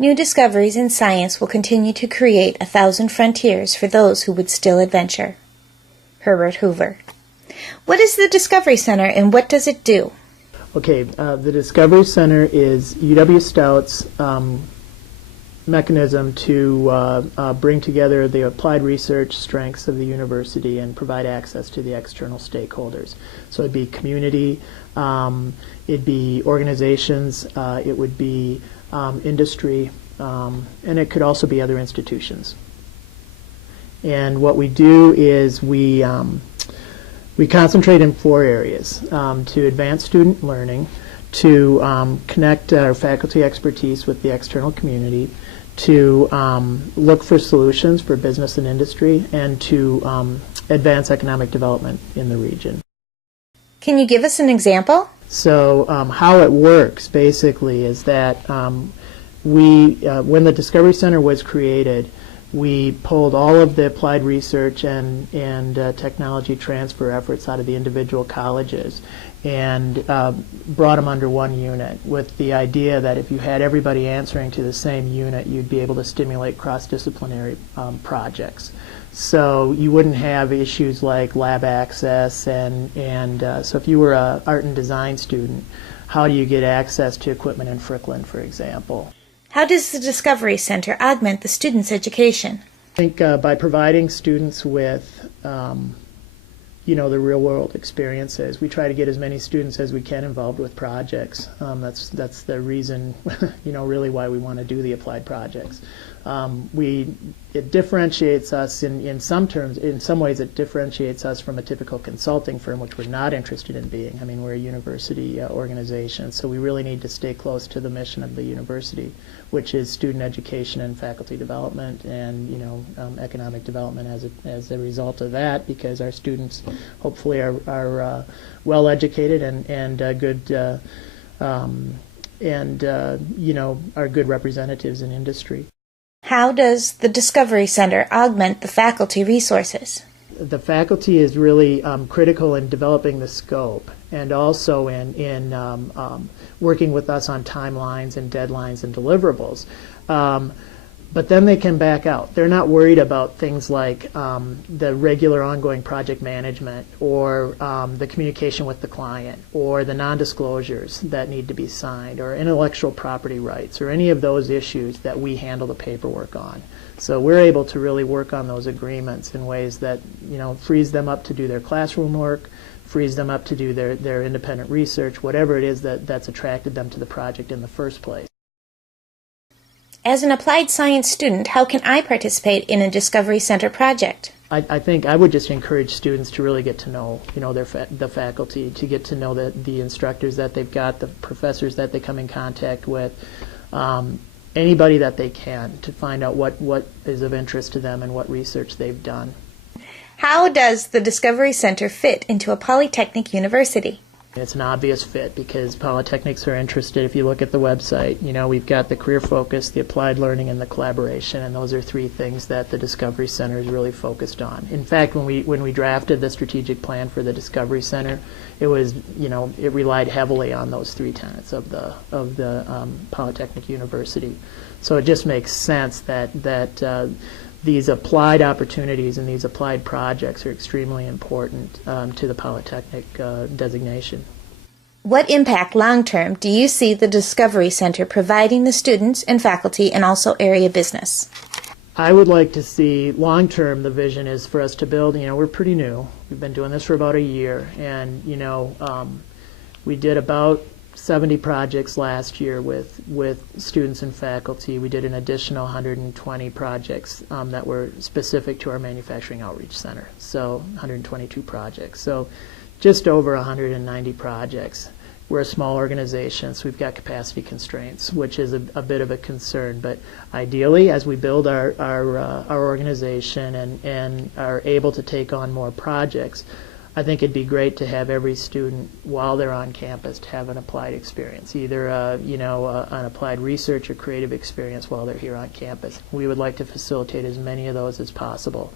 New discoveries in science will continue to create 1,000 frontiers for those who would still adventure. Herbert Hoover. What is the Discovery Center and what does it do? Okay, the Discovery Center is UW Stout's mechanism to bring together the applied research strengths of the university and provide access to the external stakeholders. So it'd be community, it'd be organizations, it would be industry, and it could also be other institutions. And what we do is we concentrate in 4 areas: to advance student learning, to connect our faculty expertise with the external community, to look for solutions for business and industry, and to advance economic development in the region. Can you give us an example? So how it works basically is that when the Discovery Center was created, we pulled all of the applied research and technology transfer efforts out of the individual colleges and brought them under one unit, with the idea that if you had everybody answering to the same unit, you'd be able to stimulate cross-disciplinary projects. So you wouldn't have issues like lab access, and so if you were an art and design student, how do you get access to equipment in Fricklin, for example? How does the Discovery Center augment the students' education? I think by providing students with the real-world experiences. We try to get as many students as we can involved with projects. That's the reason, really why we want to do the applied projects. It differentiates us in some terms. In some ways, it differentiates us from a typical consulting firm, which we're not interested in being. I mean, we're a university organization, so we really need to stay close to the mission of the university, which is student education and faculty development, and economic development as a result of that, because our students hopefully are well educated and good are good representatives in industry. How does the Discovery Center augment the faculty resources? The faculty is really critical in developing the scope, and also in working with us on timelines and deadlines and deliverables. But then they can back out. They're not worried about things like the regular ongoing project management, or the communication with the client, or the non-disclosures that need to be signed, or intellectual property rights, or any of those issues that we handle the paperwork on. So we're able to really work on those agreements in ways that frees them up to do their classroom work, frees them up to do their independent research, whatever it is that's attracted them to the project in the first place. As an applied science student, how can I participate in a Discovery Center project? I think I would just encourage students to really get to know, the faculty, to get to know the instructors that they've got, the professors that they come in contact with, anybody that they can, to find out what is of interest to them and what research they've done. How does the Discovery Center fit into a polytechnic university? It's an obvious fit because polytechnics are interested. If you look at the website, we've got the career focus, the applied learning, and the collaboration, and those are 3 things that the Discovery Center is really focused on. In fact, when we drafted the strategic plan for the Discovery Center, it was, it relied heavily on those 3 tenets of the Polytechnic University. So it just makes sense that these applied opportunities and these applied projects are extremely important to the Polytechnic designation. What impact long-term do you see the Discovery Center providing the students and faculty and also area business? I would like to see long-term, the vision is for us to build, we're pretty new. We've been doing this for about a year, and we did about 70 projects last year with students and faculty. We did an additional 120 projects that were specific to our Manufacturing Outreach Center, so 122 projects. So just over 190 projects. We're a small organization, so we've got capacity constraints, which is a bit of a concern. But ideally, as we build our organization and are able to take on more projects, I think it'd be great to have every student, while they're on campus, to have an applied experience, either an applied research or creative experience while they're here on campus. We would like to facilitate as many of those as possible